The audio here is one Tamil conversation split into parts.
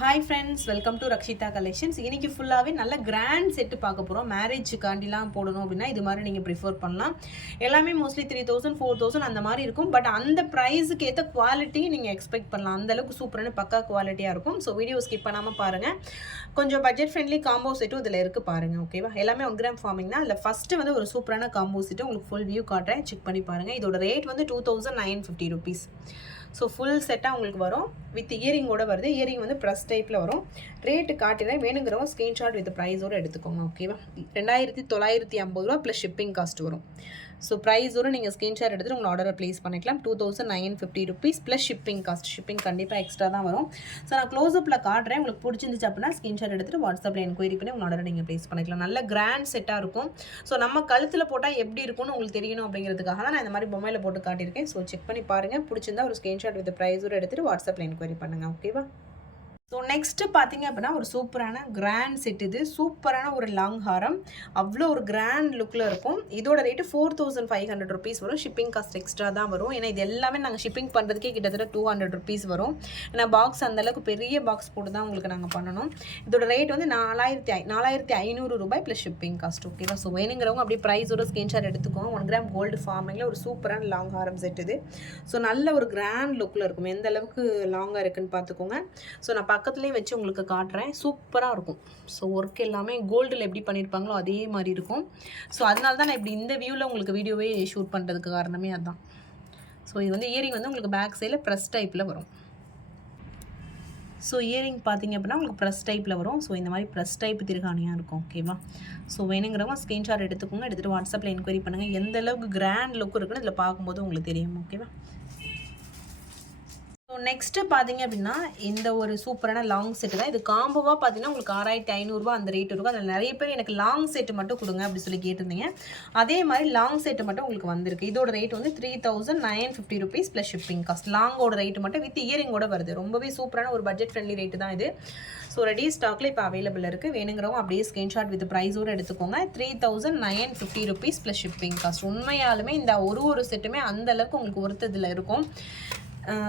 Hi friends welcome to Rakshita collections இன்றைக்கி ஃபுல்லாகவே நல்ல கிராண்ட் செட்டு பார்க்க போகிறோம் மேரேஜுக்காண்டிலாம் போடணும் அப்படின்னா இது மாதிரி நீங்கள் ப்ரிஃபர் பண்ணலாம். எல்லாமே mostly three thousand four thousand அந்த மாதிரி இருக்கும். பட் அந்த ப்ரைஸுக்கு ஏற்ற குவாலிட்டி நீங்கள் எக்ஸ்பெக்ட் பண்ணலாம். அந்தளவுக்கு சூப்பரான பக்கா குவாலிட்டியாக இருக்கும். ஸோ வீடியோ ஸ்கிப் பண்ணாமல் பாருங்கள் கொஞ்சம் பட்ஜெட் ஃப்ரெண்ட்லி காம்போ செட்டும் இதில் இருக்குது பாருங்கள் ஓகேவா எல்லாமே ஒன் கிராம் ஃபார்மிங் தான். அதில் ஃபஸ்ட்டு வந்து ஒரு சூப்பரான காம்போ செட்டு உங்களுக்கு ஃபுல் வியூ காட்டுறேன். செக் பண்ணி பாருங்கள் இதோட ரேட் வந்து two thousand nine fifty rupees so full செட்டாக உங்களுக்கு வரும். வித் இயரிங்கோட வருது. இயரிங் வந்து ப்ரெஸ் டைப்பில் வரும். ரேட்டு காட்டினா வேணுங்கிறவங்க ஸ்க்ரீன்ஷாட் வித் ப்ரைஸோடு எடுத்துக்கோங்க. ஓகேவா ரெண்டாயிரத்தி தொள்ளாயிரத்தி ஐம்பது ரூபா ப்ளஸ் ஷிப்பிங் காஸ்ட் வரும். ஸோ ப்ரைஸோடு நீங்கள் ஸ்க்ரீன்ஷாட் எடுத்துகிட்டு உங்கள் ஆர்டரை ப்ளேஸ் பண்ணிக்கலாம். Two thousand nine fifty rupees plus shipping cost shipping கண்டிப்பாக எக்ஸ்ட்ரா தான் வரும். ஸோ நான் க்ளோஸ்அப்பில் காட்டுறேன். உங்களுக்கு பிடிச்சிருந்துச்சு அப்படின்னா ஸ்க்ரீன்ஷாட் எடுத்துகிட்டு வாட்ஸ்அப்பில் என்கொயரி பண்ணி உங்கள் ஆர்டரை நீங்கள் ப்ளேஸ் பண்ணிக்கலாம். நல்ல கிராண்ட் செட்டாக இருக்கும். ஸோ நம்ம கழுத்தில் போட்டால் எப்படி இருக்கும்னு உங்களுக்கு தெரியணும் அப்படிங்கிறதுக்காக தான் நான் இந்த மாதிரி பொம்மையில் போட்டு காட்டியிருக்கேன். ஸோ செக் பண்ணி பாருங்கள் பிடிச்சிருந்தா ஒரு ஸ்க்ரீன்ஷாட் வித் ப்ரைஸோடு எடுத்துகிட்டு வாட்ஸ்அப்பில் என்கொயரி பண்ணுங்கள் ஓகேவா ஸோ நெக்ஸ்ட்டு பார்த்தீங்க அப்படின்னா ஒரு சூப்பரான கிராண்ட் செட் இது. சூப்பரான ஒரு லாங் ஹாரம். அவ்வளோ ஒரு கிராண்ட் லுக்கில் இருக்கும். இதோட rate four thousand five hundred rupees வரும். ஷிப்பிங் காஸ்ட் எக்ஸ்ட்ரா தான் வரும். ஏன்னா இது எல்லாமே நாங்கள் ஷிப்பிங் பண்ணுறதுக்கே கிட்டத்தட்ட டூ ஹண்ட்ரட் ருபீஸ் வரும். ஏன்னா பாக்ஸ் அந்தளவுக்கு பெரிய பாக்ஸ் போட்டு தான் உங்களுக்கு நாங்கள் பண்ணணும். இதோட ரேட் வந்து நாலாயிரத்தி ஐ நாலாயிரத்தி ஐநூறு ரூபாய் ப்ளஸ் ஷிப்பிங் காஸ்ட் ஓகேவா ஸோ வேணுங்கிறவங்க அப்படியே ப்ரைஸோட ஸ்க்ரீன்ஷாட் எடுத்துக்கோங்க. ஒன் கிராம் கோல்டு ஃபார்மிங்கில் ஒரு சூப்பரான லாங் ஹாரம் செட் இது. ஸோ நல்ல ஒரு கிராண்ட் லுக்கில் இருக்கும். எந்த அளவுக்கு லாங்காக இருக்குன்னு பார்த்துக்கோங்க ஸோ நான் பக்கத்துலேயும் வச்சு உங்களுக்கு காட்டுறேன். சூப்பராக இருக்கும். ஸோ ஒர்க் எல்லாமே கோல்டில் எப்படி பண்ணியிருப்பாங்களோ அதே மாதிரி இருக்கும். ஸோ அதனால தான் நான் இப்படி இந்த வியூவில் உங்களுக்கு வீடியோவே ஷூட் பண்ணுறதுக்கு காரணமே அதுதான் ஸோ இது வந்து இயரிங் வந்து உங்களுக்கு பேக் சைடில் ப்ரெஸ் டைப்பில் வரும். ஸோ இயரிங் பார்த்தீங்க அப்படின்னா உங்களுக்கு ப்ரெஸ் டைப்பில் வரும். ஸோ இந்த மாதிரி ப்ரெஸ் டைப் திருகாணியாக இருக்கும். ஓகேவா ஸோ வேணுங்கிறவங்க ஸ்க்ரீன்ஷாட் எடுத்துக்கோங்க. எடுத்துகிட்டு வாட்ஸ்அப்பில் என்கொயரி பண்ணுங்கள் எந்த அளவுக்கு கிராண்ட் லுக் இருக்குன்னு இதில் பார்க்கும்போது உங்களுக்கு தெரியும். ஓகேவா நெக்ஸ்ட்டு பார்த்தீங்க அப்படின்னா இந்த ஒரு சூப்பரான லாங் செட்டு தான். இது காம்போவாக பார்த்தீங்கன்னா உங்களுக்கு ஆறாயிரத்தி ஐநூறுரூவா அந்த ரேட் இருக்கும். அதில் நிறைய பேர் எனக்கு லாங் செட்டு மட்டும் கொடுங்க அப்படி சொல்லி கேட்டிருந்தீங்க. அதே மாதிரி லாங் செட்டு மட்டும் உங்களுக்கு வந்திருக்கு. இதோட ரேட் வந்து three thousand nine fifty rupees plus shipping cost லாங்கோட rate மட்டும் வித் இயரிங்கோட வருது. ரொம்பவே சூப்பரான ஒரு பட்ஜெட் ஃப்ரெண்ட்லி ரேட்டு தான் இது. ஸோ ரெடி ஸ்டாக்ல இப்போ அவைலபிள் இருக்குது வேணுங்கிறவங்க அப்படியே ஸ்க்ரீன்ஷாட் வித் ப்ரைஸோடு எடுத்துக்கோங்க. Three thousand nine fifty rupees plus shipping cost உண்மையாலுமே இந்த ஒரு ஒரு செட்டுமே அந்த அளவுக்கு உங்களுக்கு ஒருத்ததில் இருக்கும்.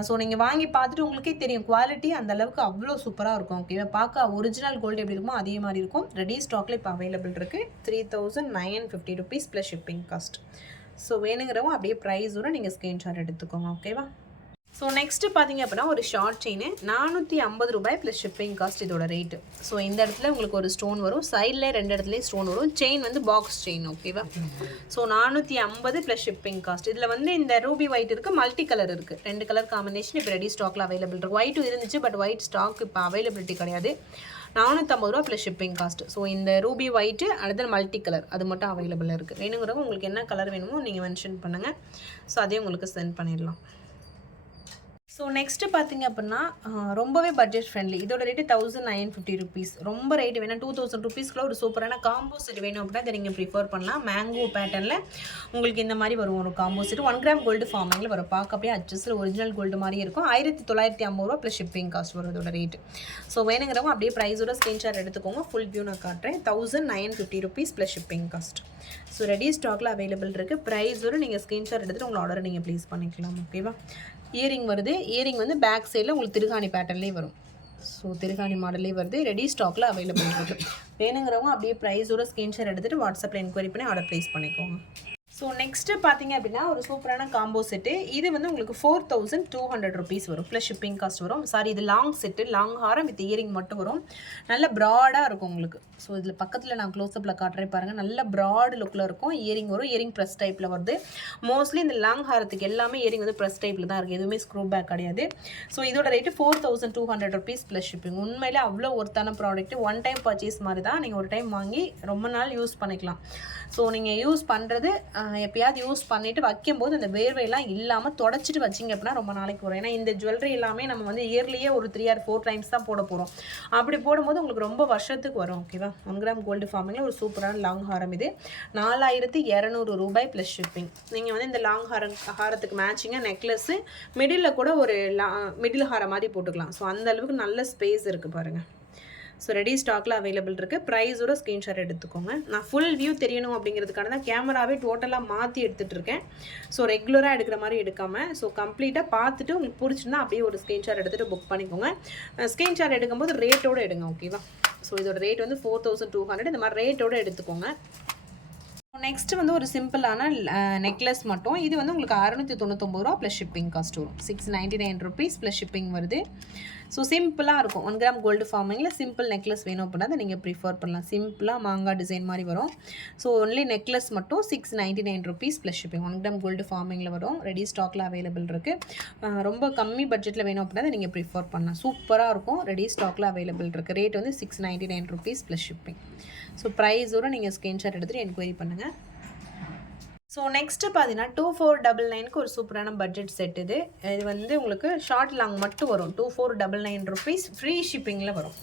ஸோ நீங்கள் வாங்கி பார்த்துட்டு உங்களுக்கே தெரியும். குவாலிட்டி அந்த அளவுக்கு அவ்வளோ சூப்பராக இருக்கும். ஓகேவா பார்க்க ஒரிஜினல் கோல்டு எப்படி இருக்குமோ அதே மாதிரி இருக்கும். ரெடி ஸ்டாக்ல இப்போ அவைலபிள் இருக்குது three thousand nine fifty rupees plus shipping cost so வேணுங்கிறவங்க அப்படியே ப்ரைஸோட நீங்கள் ஸ்க்ரீன்ஷாட் எடுத்துக்கோங்க. ஓகேவா ஸோ நெக்ஸ்ட்டு பார்த்தீங்க அப்படின்னா ஒரு ஷார்ட் செயின் நானூற்றி ஐம்பது ரூபாய் ப்ளஸ் ஷிப்பிங் காஸ்ட் இதோட ரேட்டு ஸோ இந்த இடத்துல உங்களுக்கு ஒரு ஸ்டோன் வரும். சைடில் ரெண்டு இடத்துலையும் ஸ்டோன் வரும். செயின் வந்து பாக்ஸ் செயின் ஓகேவா ஸோ நானூற்றி ஐம்பது ப்ளஸ் ஷிப்பிங் காஸ்ட் இதில் வந்து இந்த ரூபி ஒயிட் இருக்குது மல்டி கலர் இருக்குது ரெண்டு கலர் காம்பினேஷன் இப்போ ரெடி ஸ்டாக்கில் அவைலபிள் இருக்குது ஒயிட்டும் இருந்துச்சு பட் ஒயிட் ஸ்டாக் இப்போ அவைலபிலிட்டி கிடையாது. நானூற்றம்பது ரூபா ப்ளஸ் ஷிப்பிங் காஸ்ட் ஸோ இந்த ரூபி ஒயிட்டு அடுத்த மல்டி கலர் அது மட்டும் அவைலபிளாக இருக்குது வேணுங்கிறவங்க உங்களுக்கு என்ன கலர் வேணுமோ நீங்கள் மென்ஷன் பண்ணுங்கள் ஸோ அதே உங்களுக்கு சென்ட் பண்ணிடலாம். ஸோ நெக்ஸ்ட்டு பார்த்தீங்க அப்படின்னா ரொம்பவே பட்ஜெட் ஃப்ரெண்ட்லி இதோட rate thousand nine fifty rupees ரொம்ப ரேட் வேணால் டூ தௌசண்ட் ருபீஸ்க்குள்ள ஒரு சூப்பரான காம்போ செட் வேணும் அப்படின்னா அதை நீங்கள் ப்ரிஃபர் பண்ணலாம். மேங்கோ பேட்டர்னில் உங்களுக்கு இந்த மாதிரி வரும். ஒரு combo set one gram gold ஃபார்மிங்கில் வரும். பார்க்க அப்படியே அட்ஜஸ்டில் ஒரிஜினல் கோல்டு மாதிரி இருக்கும். ஆயிரத்தி தொள்ளாயிரத்தி ஐம்பது ரூபா ப்ளஸ் ஷிப்பிங் காஸ்ட் வரும் இதோட ரேட்டு ஸோ வேணுங்கிறவங்க அப்படியே ப்ரைஸோட ஸ்க்ரீன்ஷாட் எடுத்துக்கோங்க. ஃபுல் வியூ நான் காட்டுறேன். Thousand nine fifty rupees plus shipping cost so ready ஸ்டாக்கில் அவைலபிள் இருக்குது ப்ரைஸோட நீங்கள் ஸ்க்ரீன்ஷாட் எடுத்துகிட்டு உங்களோட ஆர்டரை நீங்கள் ப்ளேஸ் பண்ணிக்கலாம். ஓகேவா இயரிங் வருது. இயரிங் வந்து பேக் சைடில் உங்களுக்கு திருகாணி பேட்டர்ன்லேயே வரும். ஸோ திருகாணி மாடலே வருது. ரெடி ஸ்டாக்கில் அவைலபிள் இருக்குது வேணுங்கிறவங்க அப்படியே ப்ரைஸோட ஸ்க்ரீன்ஷாட் எடுத்துகிட்டு வாட்ஸ்அப்பில் என்கொயரி பண்ணி ஆர்டர் ப்ளேஸ் பண்ணிக்கோங்க. ஸோ நெக்ஸ்ட்டு பார்த்தீங்க அப்படின்னா ஒரு சூப்பரான காம்போ செட்டு இது வந்து உங்களுக்கு four thousand two hundred rupees வரும். ப்ளஸ் ஷிப்பிங் காஸ்ட் வரும். சாரி இது லாங் செட்டு லாங் ஹாரம் வித் இயரிங் மட்டும் வரும். நல்ல ப்ராடாக இருக்கும் உங்களுக்கு. ஸோ இதில் பக்கத்தில் நான் க்ளோஸ்அப்பில் காட்டுறேன் பாருங்கள் நல்ல ப்ராட் லுக்கில் இருக்கும். இயரிங் வரும். இயரிங் ப்ரெஸ் டைப்பில் வருது. மோஸ்ட்லி இந்த லாங் ஹாரத்துக்கு எல்லாமே இயரிங் வந்து ப்ரெஸ் டைப்பில் தான் இருக்குது எதுவுமே ஸ்க்ரூ பேக் கிடையாது. ஸோ இதோட rate four thousand two hundred rupees plus shipping உண்மையிலே அவ்வளோ ஒர்த்தான ப்ராடக்ட் ஒன் டைம் பர்ச்சேஸ் மாதிரி தான். நீங்கள் ஒரு டைம் வாங்கி ரொம்ப நாள் யூஸ் பண்ணிக்கலாம். ஸோ நீங்கள் யூஸ் பண்ணுறது எப்பயாவது யூஸ் பண்ணிவிட்டு வைக்கும்போது அந்த வேர்வையெல்லாம் இல்லாமல் தொடச்சிட்டு வச்சிங்க அப்படின்னா ரொம்ப நாளைக்கு வரும். ஏன்னா இந்த ஜுவல்லரி எல்லாமே நம்ம வந்து இயர்லியே ஒரு த்ரீ ஆர் ஃபோர் டைம்ஸ் தான் போட போகிறோம் அப்படி போடும்போது உங்களுக்கு ரொம்ப வருஷத்துக்கு வரும் ஓகேவா ஒன் கிராம் கோல்டு ஃபார்மிங்கில் ஒரு சூப்பரான லாங் ஹாரம் இது. நாலாயிரத்தி இரநூறு ரூபாய் ப்ளஸ் ஷிப்பிங் நீங்கள் வந்து இந்த லாங் ஹாரம் ஹாரத்துக்கு மேட்சிங்காக நெக்லஸ்ஸு மிடில் கூட ஒரு லா மிடில் ஹாரம் மாதிரி போட்டுக்கலாம். ஸோ அந்த அளவுக்கு நல்ல ஸ்பேஸ் இருக்குது பாருங்கள் ஸோ ரெடி ஸ்டாக்கில் அவைலபிள் இருக்குது ப்ரைஸோட ஸ்க்ரீன்ஷாட் எடுத்துக்கோங்க. நான் ஃபுல் வியூ தெரியணும் அப்படிங்கிறதுக்கான தான் கேமராவே டோட்டலாக மாற்றி எடுத்துகிட்டு இருக்கேன். ஸோ ரெகுலராக எடுக்கிற மாதிரி எடுக்காமல் ஸோ கம்ப்ளீட்டாக பார்த்துட்டு உங்களுக்கு பிடிச்சிருந்தா அப்படியே ஒரு ஸ்க்ரீன்ஷாட் எடுத்துகிட்டு புக் பண்ணிக்கோங்க. ஸ்க்ரீன்ஷாட் எடுக்கும்போது ரேட்டோடு எடுங்க ஓகேவா ஸோ இதோட ரேட் வந்து ஃபோர் தௌசண்ட் டூ ஹண்ட்ரட் இந்த மாதிரி ரேட்டோடு எடுத்துக்கோங்க. நெக்ஸ்ட் வந்து ஒரு சிம்பிளான நெக்லஸ் மட்டும். இது வந்து உங்களுக்கு அறுநூற்றி தொண்ணூத்தொம்பது ரூபா ப்ளஸ் ஷிப்பிங் காஸ்ட் வரும். Six ninety nine rupees plus shipping வருது. ஸோ சிம்பிளாக இருக்கும். ஒன் கிராம் கோல்டு ஃபார்மிங்கில் சிம்பிள் நெக்லஸ் வேணும் அப்படின்னா அதை நீங்கள் ப்ரிஃபர் பண்ணலாம். சிம்பிளாக மாங்காய் டிசைன் மாதிரி வரும். ஸோ ஒன்லி நெக்லஸ் மட்டும் six ninety nine rupees plus shipping one gram gold ஃபார்மிங்கில் வரும். ரெடி ஸ்டாக்கில் அவைலபிள் இருக்குது ரொம்ப கம்மி பட்ஜெட்டில் வேணும் அப்படின்னா அதை நீங்கள் ப்ரிஃபர் பண்ணலாம். சூப்பராக இருக்கும். ரெடி ஸ்டாக்கில் அவைலபிள் இருக்குது ரேட் வந்து six ninety nine rupees plus shipping so ப்ரைஸோடு நீங்கள் ஸ்க்ரீன்ஷாட் எடுத்துகிட்டு என்கொயரி பண்ணுங்கள் ஸோ நெக்ஸ்ட்டு பார்த்தீங்கன்னா டூ ஃபோர் டபுள் நைனுக்கு ஒரு சூப்பரான பட்ஜெட் செட் இது. இது வந்து உங்களுக்கு ஷார்ட் லாங் மட்டும் வரும். Two four double nine rupees free ஷிப்பிங்கில் வரும்.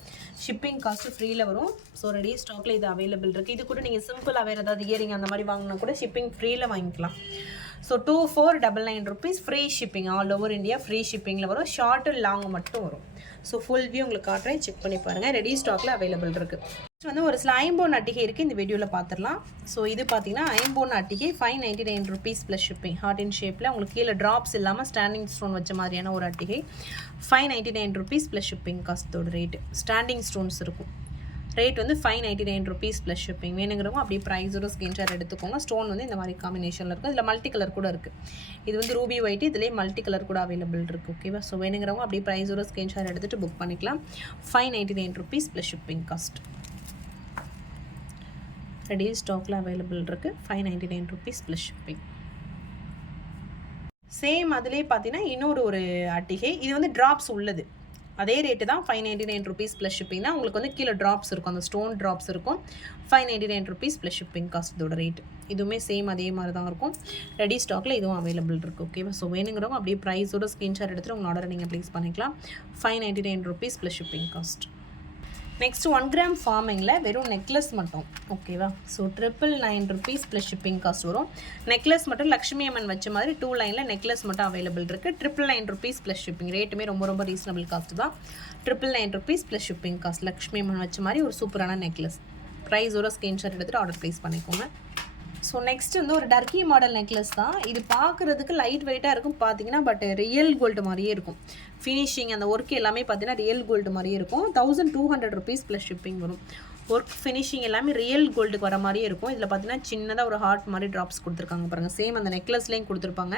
ஷிப்பிங் காஸ்ட்டு ஃப்ரீயில் வரும். ஸோ ரெடி ஸ்டாக்கில் இது அவைலபிள் இருக்குது இது கூட நீங்கள் சிம்பிளாக வேறு ஏதாவது இயரிங் அந்த மாதிரி வாங்கினா கூட ஷிப்பிங் ஃப்ரீயில் வாங்கிக்கலாம். So two four double nine rupees free shipping all over India free ஷிப்பிங்கில் வரும். ஷார்ட்டு லாங் மட்டும் வரும். ஸோ ஃபுல் வியூ உங்களுக்கு காட்டுறேன். செக் பண்ணி பாருங்கள் ரெடி ஸ்டாக்கில் அவைலபிள் இருக்குது நெக்ஸ்ட் வந்து ஒரு சில ஐம்போன் அட்டிகை இருக்குது இந்த வீடியோவில் பார்த்துடலாம் ஸோ இது பார்த்தீங்கன்னா ஐம்போன் அட்டிகை five ninety nine rupees plus shipping heart in ஷேப்பில் உங்களுக்கு கீழே ட்ராப்ஸ் இல்லாமல் ஸ்டாண்டிங் ஸ்டோன் வச்ச மாதிரியான ஒரு அட்டிகை five ninety nine rupees plus shipping காஸ்ட்டோட rate standing stones இருக்கும். ரேட் வந்து five ninety nine rupees plus shipping வேணுங்கிறவங்க அப்படியே ப்ரைஸோட ஸ்கிரீன்ஷாட் எடுத்துக்கோங்க. ஸ்டோன் வந்து இந்த மாதிரி காம்பினேஷனில் இருக்கும் இதில் மல்டி கலர் கூட இருக்குது இது வந்து ரூபி ஒயிட் இதுலேயே மல்டி கலர் கூட அவைலபிள் இருக்குது ஓகேவா ஸோ வேணுங்கிறவங்க அப்படியே ப்ரைஸோட ஸ்கிரீன்ஷாட் எடுத்துகிட்டு புக் பண்ணிக்கலாம். Five ninety nine rupees plus shipping cost ready ஸ்டாக்கில் அவைலபிள் இருக்குது five ninety nine rupees plus shipping same அதிலே பார்த்தீங்கன்னா இன்னொரு ஒரு அட்டிகை. இது வந்து ட்ராப்ஸ் உள்ளது. அதே ரேட்டு தான் five ninety nine rupees plus shipping தான். உங்களுக்கு வந்து கீழே ட்ராப்ஸ் இருக்கும். அந்த ஸ்டோன் ட்ராப்ஸ் இருக்கும். Five ninety nine rupees plus shipping cost இதோட ரேட் இதுவுமே சேம் அதே மாதிரி தான் இருக்கும். ரெடி ஸ்டாக்கில் இதுவும் அவைலபிள் இருக்குது ஓகேவா ஸோ வேணுங்கிறவங்க அப்படியே ப்ரைஸோட ஸ்க்ரீன்ஷாட் எடுத்துகிட்டு உங்கள் ஆர்டரை நீங்கள் ப்ளேஸ் பண்ணிக்கலாம். Five ninety nine rupees plus shipping cost next one gram ஃபார்மிங்கில் வெறும் நெக்லஸ் மட்டும். ஓகேவா so triple nine rupees plus shipping cost வரும். நெக்லஸ் மட்டும் லக்ஷ்மி அம்மன் வச்ச மாதிரி டூ லைனில் நெக்லஸ் மட்டும் அவைலபிள் இருக்குது triple nine rupees plus shipping ரேட்டுமே ரொம்ப ரொம்ப ரீசனபிள் காஸ்ட் தான். Triple nine rupees plus shipping cost Lakshmi Amman வச்ச மாதிரி ஒரு சூப்பரான நெக்லஸ் ப்ரைஸோட ஸ்க்ரீன்ஷாட் எடுத்துகிட்டு ஆர்டர் ப்ளேஸ் பண்ணிக்கோங்க. ஸோ நெக்ஸ்ட் வந்து ஒரு டர்க்கி மாடல் நெக்லஸ் தான். இது பார்க்குறதுக்கு லைட் வெயிட்டாக இருக்கும் பார்த்தீங்கன்னா பட் ரியல் கோல்டு மாதிரியே இருக்கும். ஃபினிஷிங் அந்த ஒர்க் எல்லாமே பார்த்தீங்கன்னா ரியல் கோல்டு மாதிரியே இருக்கும். Thousand two hundred rupees plus shipping வரும். ஒர்க் ஃபினிஷிங் எல்லாமே ரியல் கோல்டுக்கு வர மாதிரியே இருக்கும். இதில் பார்த்தீங்கன்னா சின்னதாக ஒரு ஹார்ட் மாதிரி ட்ராப்ஸ் கொடுத்துருக்காங்க பாருங்கள் சேம் அந்த நெக்லஸ்லேயும் கொடுத்துருப்பாங்க.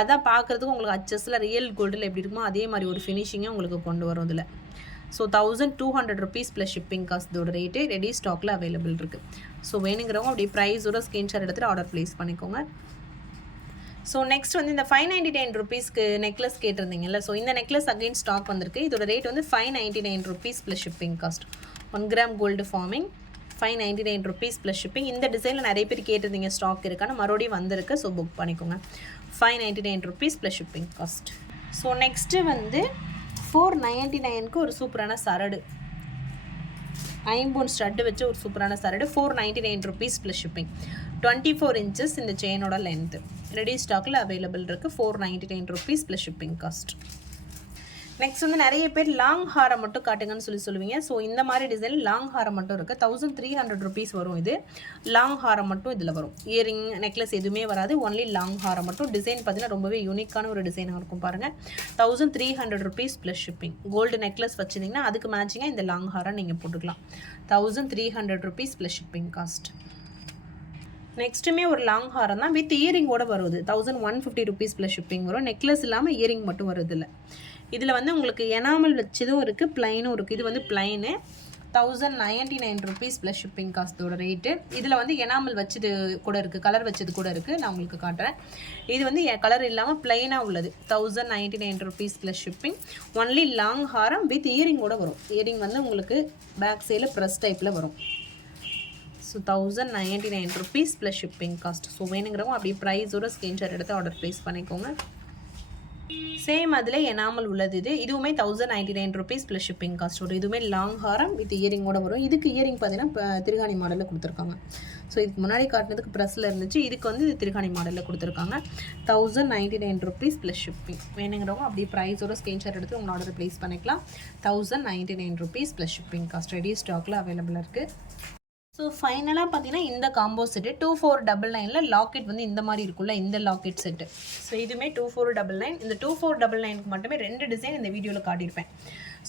அதான் பார்க்குறதுக்கு உங்களுக்கு அச்சஸில் ரியல் கோல்டில் எப்படி இருக்குமோ அதே மாதிரி ஒரு ஃபினிஷிங்கை உங்களுக்கு கொண்டு வரும் இதில். So thousand two hundred rupees plus shipping காஸ்ட்டோட rate ready ஸ்டாக்கில் அவைலபிள் இருக்குது ஸோ வேணுங்கிறவங்க அப்படியே ப்ரைஸோட ஸ்க்ரீன்ஷாட் எடுத்துகிட்டு ஆர்டர் ப்ளேஸ் பண்ணிக்கோங்க. ஸோ நெக்ஸ்ட் வந்து இந்த ஃபைவ் நைன்டி நைன் ருபீஸ்க்கு நெக்லஸ் கேட்டிருந்தீங்கல்ல ஸோ இந்த நெக்லஸ் அகைன் ஸ்டாக் வந்திருக்கு. இதோட ரேட் வந்து five ninety nine rupees plus shipping cost one gram gold forming five ninety nine rupees plus shipping இந்த டிசைனில் நிறைய பேர் கேட்டிருந்தீங்க ஸ்டாக் இருக்கான்னு மறுபடியும் வந்திருக்கு ஸோ புக் பண்ணிக்கோங்க. Five ninety nine rupees plus shipping cost so next வந்து ஃபோர் நைன்டி நைனுக்கு ஒரு சூப்பரான சரடு. ஐம்பூன் ஸ்டட்டு வச்சு ஒரு சூப்பரான சரடு. Four ninety nine rupees plus shipping twenty four inches இந்த செயினோட லென்த்து ரெடி ஸ்டாக்கில் அவைலபிள் இருக்குது four ninety nine rupees plus shipping cost next வந்து நிறைய பேர் லாங் ஹாரம் மட்டும் காட்டுங்கன்னு சொல்லி சொல்லுவீங்க. ஸோ இந்த மாதிரி டிசைன் லாங் ஹாரம் மட்டும் இருக்குது தௌசண்ட் த்ரீ ஹண்ட்ரட் ருபீஸ் வரும் இது. லாங் ஹாரம் மட்டும் இதில் வரும். இயரிங் நெக்லஸ் எதுவுமே வராது. ஒன்லி லாங் ஹாரம் மட்டும். டிசைன் பார்த்தீங்கன்னா ரொம்பவே யூனிக்கான ஒரு டிசைனாக இருக்கும் பாருங்கள் thousand three hundred rupees plus shipping gold necklace வச்சுருந்தீங்கன்னா அதுக்கு மேட்சிங்காக இந்த லாங் ஹாரம் நீங்கள் போட்டுக்கலாம். Thousand three hundred rupees plus shipping cost நெக்ஸ்ட்டுமே ஒரு லாங் ஹாரம் தான். வித் இயரிங்கோட வருது. Thousand one fifty rupees plus shipping வரும். நெக்லஸ் இல்லாமல் இயரிங் மட்டும் வருது இல்லை இதில் வந்து உங்களுக்கு எனாமல் வச்சதும் இருக்குது ப்ளைனும் இருக்குது இது வந்து plain thousand ninety nine rupees plus shipping காஸ்ட்டோட rate இதில் வந்து எனாமல் வச்சது கூட இருக்குது கலர் வச்சது கூட இருக்குது நான் உங்களுக்கு காட்டுறேன். இது வந்து கலர் இல்லாமல் ப்ளைனாக உள்ளது. Thousand ninety nine rupees plus shipping only long Haram with இயரிங்கோட வரும். இயரிங் வந்து உங்களுக்கு பேக் சைடில் ப்ரெஸ் டைப்பில் வரும். So thousand ninety nine rupees plus shipping cost so வேணுங்கிறவங்க அப்படியே ப்ரைஸோட ஸ்க்ரீன்ஷாட் எடுத்து ஆர்டர் ப்ளேஸ் பண்ணிக்கோங்க. சேம் அதில் எனாமல் உள்ளது இது. இதுவுமே thousand ninety nine rupees plus shipping cost வரும் இதுவுமே லாங் ஹாரம் வித் இயரிங்கோட வரும். இதுக்கு இயரிங் பார்த்தீங்கன்னா திருகாணி மாடலில் கொடுத்துருக்காங்க. ஸோ இதுக்கு முன்னாடி காட்டினதுக்கு ப்ரெஸ்ஸில் இருந்துச்சு. இதுக்கு வந்து இது திருகாணி மாடலில் கொடுத்துருக்காங்க. Thousand ninety nine rupees plus shipping வேணுங்கிறவங்க அப்படியே ப்ரைஸோட ஸ்க்ரீன்ஷாட் எடுத்து உங்கள் ஆர்டர் ப்ளேஸ் பண்ணிக்கலாம். Thousand ninety nine rupees plus shipping cost ready ஸ்டாக்கில் அவைலபிளாக இருக்குது ஸோ ஃபைனலாக பார்த்தீங்கன்னா இந்த combo set two four double நைனில் லாக்கெட் வந்து இந்த மாதிரி இருக்குல்ல இந்த லாக்கெட் செட்டு ஸோ இதுவுமே டூ ஃபோர் டபுள் நைன் இந்த டூ ஃபோர் டபுள் நைனுக்கு மட்டுமே ரெண்டு டிசைன் இந்த வீடியோவில் காட்டியிருப்பேன்.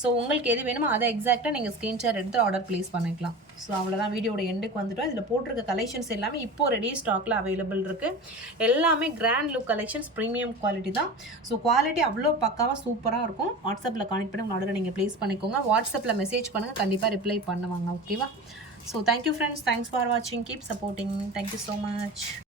ஸோ உங்களுக்கு எது வேணுமோ அதை எக்ஸாக்டாக நீங்கள் ஸ்க்ரீன்ஷாட் எடுத்து ஆர்டர் ப்ளேஸ் பண்ணிக்கலாம். ஸோ அவ்வளோதான் வீடியோட எண்டுக்கு வந்துட்டோம். இதில் போட்டிருக்க கலெக்ஷன்ஸ் எல்லாமே இப்போ ரெடி ஸ்டாக்கில் அவைலபிள் இருக்குது எல்லாமே grand look collections premium quality தான். ஸோ குவாலிட்டி அவ்வளோ பக்காவாக சூப்பராக இருக்கும். வாட்ஸ்அப்பில் கனெக்ட் பண்ணி உங்கள் ஆர்டரை நீங்கள் ப்ளேஸ் பண்ணிக்கோங்க. வாட்ஸ்அப்பில் மெசேஜ் பண்ணுங்கள் கண்டிப்பாக ரிப்ளை பண்ணுவாங்க. ஓகேவா So thank you friends. Thanks for watching. Keep supporting. Thank you so much.